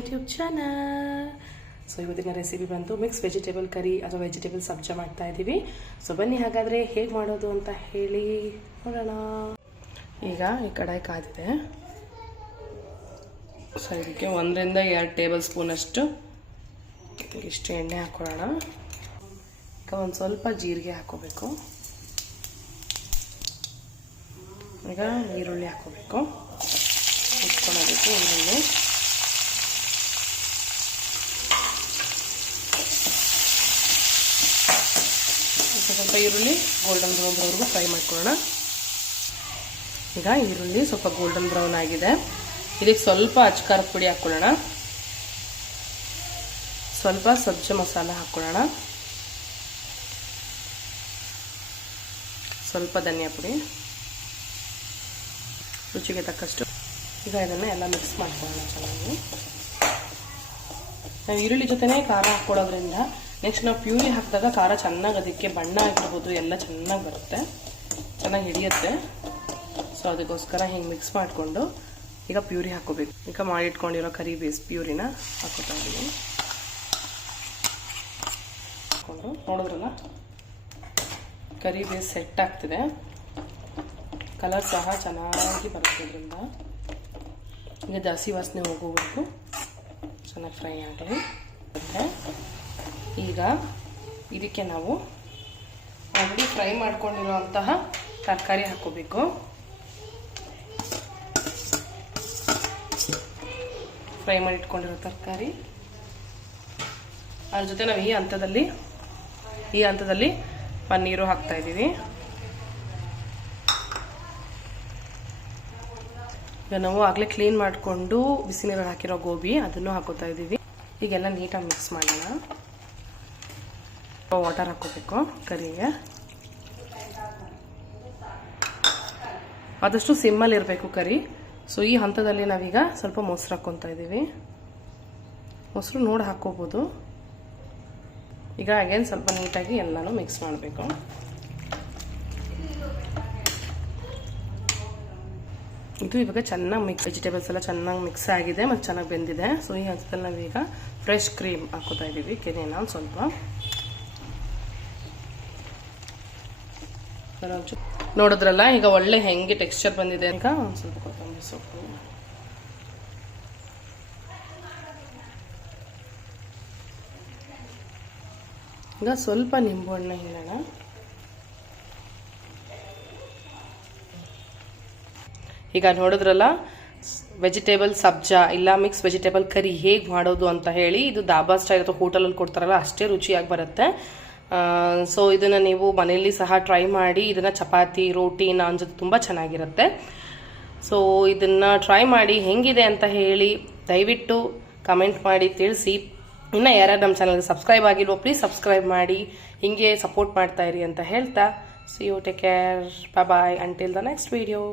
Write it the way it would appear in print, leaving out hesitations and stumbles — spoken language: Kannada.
YouTube channel. ಸೊ ಇವತ್ತಿನ ರೆಸಿಪಿ ಬಂತು ಮಿಕ್ಸ್ ವೆಜಿಟೇಬಲ್ ಕರಿ ಅಥವಾ ವೆಜಿಟೇಬಲ್ ಸಬ್ಜಾ ಮಾಡ್ತಾ ಇದ್ದೀವಿ. ಸೊ ಬನ್ನಿ ಹಾಗಾದರೆ ಹೇಗೆ ಮಾಡೋದು ಅಂತ ಹೇಳಿ ನೋಡೋಣ. ಈಗ ಈ ಕಡಾಯಿ ಕಾದಿದೆ. ಸೊ ಇದಕ್ಕೆ 1 ರಿಂದ 2 ಟೇಬಲ್ ಸ್ಪೂನ್ ಅಷ್ಟು ಇಷ್ಟು ಎಣ್ಣೆ ಹಾಕೊಳ್ಳೋಣ. ಈಗ ಒಂದು ಸ್ವಲ್ಪ ಜೀರಿಗೆ ಹಾಕೋಬೇಕು. ಈಗ ಈರುಳ್ಳಿ ಹಾಕೋಬೇಕು, ಇಟ್ಕೊಳ್ಳಬೇಕು. ಈರುಳ್ಳಿ ಸ್ವಲ್ಪ ಈರುಳ್ಳಿ ಗೋಲ್ಡನ್ ಬ್ರೌನ್ವರೆಗೂ ಫ್ರೈ ಮಾಡ್ಕೊಳ್ಳೋಣ. ಈಗ ಈರುಳ್ಳಿ ಸ್ವಲ್ಪ ಗೋಲ್ಡನ್ ಬ್ರೌನ್ ಆಗಿದೆ. ಇದಕ್ಕೆ ಸ್ವಲ್ಪ ಅಚ್ಕಾರದ ಪುಡಿ ಹಾಕ್ಕೊಳ್ಳೋಣ, ಸ್ವಲ್ಪ ಸಬ್ಜಿ ಮಸಾಲ ಹಾಕ್ಕೊಳ್ಳೋಣ, ಸ್ವಲ್ಪ ಧನಿಯಾ ಪುಡಿ, ರುಚಿಗೆ ತಕ್ಕಷ್ಟು. ಈಗ ಇದನ್ನು ಎಲ್ಲ ಮಿಕ್ಸ್ ಮಾಡ್ಕೊಳ್ಳೋಣ ಚೆನ್ನಾಗಿ. ನಾವು ಈರುಳ್ಳಿ ಜೊತೆನೇ ಖಾರ ಹಾಕ್ಕೊಳ್ಳೋದ್ರಿಂದ ನೆಕ್ಸ್ಟ್ ನಾವು ಪ್ಯೂರಿ ಹಾಕಿದಾಗ ಖಾರ ಚೆನ್ನಾಗಿ ಅದಕ್ಕೆ ಬಣ್ಣ ಆಗಿರ್ಬೋದು ಎಲ್ಲ ಚೆನ್ನಾಗಿ ಬರುತ್ತೆ, ಚೆನ್ನಾಗಿ ಹಿಡಿಯುತ್ತೆ. ಸೊ ಅದಕ್ಕೋಸ್ಕರ ಹಿಂಗೆ ಮಿಕ್ಸ್ ಮಾಡಿಕೊಂಡು ಈಗ ಪ್ಯೂರಿ ಹಾಕೋಬೇಕು. ಈಗ ಮಾಡಿಟ್ಕೊಂಡಿರೋ ಕರಿ ಬೇಸ್ ಪ್ಯೂರಿನ ಹಾಕೋತಾ ಇದ್ದೀವಿ. ಹಾಕ್ಕೊಂಡು ನೋಡಿದ್ರಲ್ಲ ಕರಿ ಬೇಸ್ ಸೆಟ್ ಆಗ್ತಿದೆ. ಕಲರ್ ಸಹ ಚೆನ್ನಾಗಿ ಬರುತ್ತೆ. ಇದರಿಂದ ಈಗ ಜಾಸ್ತಿ ವಾಸನೆ ಹೋಗೋವರೆಗೂ ಚೆನ್ನಾಗಿ ಫ್ರೈ ಆಗಲಿ. ಈಗ ಇದಕ್ಕೆ ನಾವು ಆಲ್ರೆಡಿ ಫ್ರೈ ಮಾಡ್ಕೊಂಡಿರುವಂತಹ ತರಕಾರಿ ಹಾಕೋಬೇಕು. ಫ್ರೈ ಮಾಡಿ ಇಟ್ಕೊಂಡಿರೋ ತರಕಾರಿ ಅದ್ರ ಜೊತೆ ನಾವು ಈ ಹಂತದಲ್ಲಿ ಪನ್ನೀರು ಹಾಕ್ತಾ ಇದ್ದೀವಿ. ಈಗ ನಾವು ಆಗಲೇ ಕ್ಲೀನ್ ಮಾಡಿಕೊಂಡು ಬಿಸಿ ನೀರಲ್ಲಿ ಹಾಕಿರೋ ಗೋಬಿ ಅದನ್ನು ಹಾಕೋತಾ ಇದ್ದೀವಿ. ಈಗೆಲ್ಲ ನೀಟಾಗಿ ಮಿಕ್ಸ್ ಮಾಡೋಣ. ವಾಟರ್ ಹಾಕೋಬೇಕು ಕರಿಗೆ. ಆದಷ್ಟು ಸಿಮ್ಮಲ್ಲಿ ಇರಬೇಕು ಕರಿ. ಸೊ ಈ ಹಂತದಲ್ಲಿ ನಾವೀಗ ಸ್ವಲ್ಪ ಮೊಸರು ಹಾಕ್ಕೊತಾ ಇದ್ದೀವಿ. ಮೊಸರು ನೋಡಿ ಹಾಕೋಬೋದು. ಈಗ ಅಗೇನ್ ಸ್ವಲ್ಪ ನೀಟಾಗಿ ಎಲ್ಲನೂ ಮಿಕ್ಸ್ ಮಾಡಬೇಕು. ಇದು ಇವಾಗ ಚೆನ್ನಾಗಿ ವೆಜಿಟೇಬಲ್ಸ್ ಎಲ್ಲ ಚೆನ್ನಾಗಿ ಮಿಕ್ಸ್ ಆಗಿದೆ ಮತ್ತು ಚೆನ್ನಾಗಿ ಬೆಂದಿದೆ. ಸೊ ಈ ಹಂತದಲ್ಲಿ ನಾವೀಗ ಫ್ರೆಶ್ ಕ್ರೀಮ್ ಹಾಕೋತಾ ಇದ್ದೀವಿ. ಕೆನೆನ ಒಂದು ಸ್ವಲ್ಪ ನೋಡಿದ್ರಲ್ಲ ಈಗ ಒಳ್ಳೆ ಹೆಂಗೆ ಟೆಕ್ಸ್ಚರ್ ಬಂದಿದೆ. ಈಗ ಒಂದು ಸ್ವಲ್ಪ ಕೊತ್ತಂಬರಿ ಸೊಪ್ಪು, ಈಗ ಸ್ವಲ್ಪ ನಿಂಬು ಹಣ್ಣು ಹಿಂಡೋಣ. ಈಗ ನೋಡಿದ್ರಲ್ಲ ವೆಜಿಟೇಬಲ್ ಸಬ್ಜಾ ಇಲ್ಲ ಮಿಕ್ಸ್ ವೆಜಿಟೇಬಲ್ ಕರಿ ಹೇಗೆ ಮಾಡೋದು ಅಂತ ಹೇಳಿ. ಇದು ದಾಬಾ ಸ್ಟೈಲ್ ಅಥವಾ ಹೋಟೆಲಲ್ಲಿ ಕೊಡ್ತಾರಲ್ಲ ಅಷ್ಟೇ ರುಚಿಯಾಗಿ ಬರುತ್ತೆ. ಸೊ ಇದನ್ನು ನೀವು ಮನೆಯಲ್ಲಿ ಸಹ ಟ್ರೈ ಮಾಡಿ. ಇದನ್ನು ಚಪಾತಿ, ರೋಟಿ, ನಾನ್ ಜೊತೆ ತುಂಬ ಚೆನ್ನಾಗಿರುತ್ತೆ. ಸೊ ಇದನ್ನು ಟ್ರೈ ಮಾಡಿ ಹೆಂಗಿದೆ ಅಂತ ಹೇಳಿ ದಯವಿಟ್ಟು ಕಮೆಂಟ್ ಮಾಡಿ ತಿಳಿಸಿ. ಇನ್ನು ಯಾರ್ಯಾರು ನಮ್ಮ ಚಾನಲ್ಗೆ ಸಬ್ಸ್ಕ್ರೈಬ್ ಆಗಿಲ್ವೋ ಪ್ಲೀಸ್ ಸಬ್ಸ್ಕ್ರೈಬ್ ಮಾಡಿ, ಹಿಂಗೆ ಸಪೋರ್ಟ್ ಮಾಡ್ತಾ ಇರಿ ಅಂತ ಹೇಳ್ತಾ see you, take care, bye, until the next video.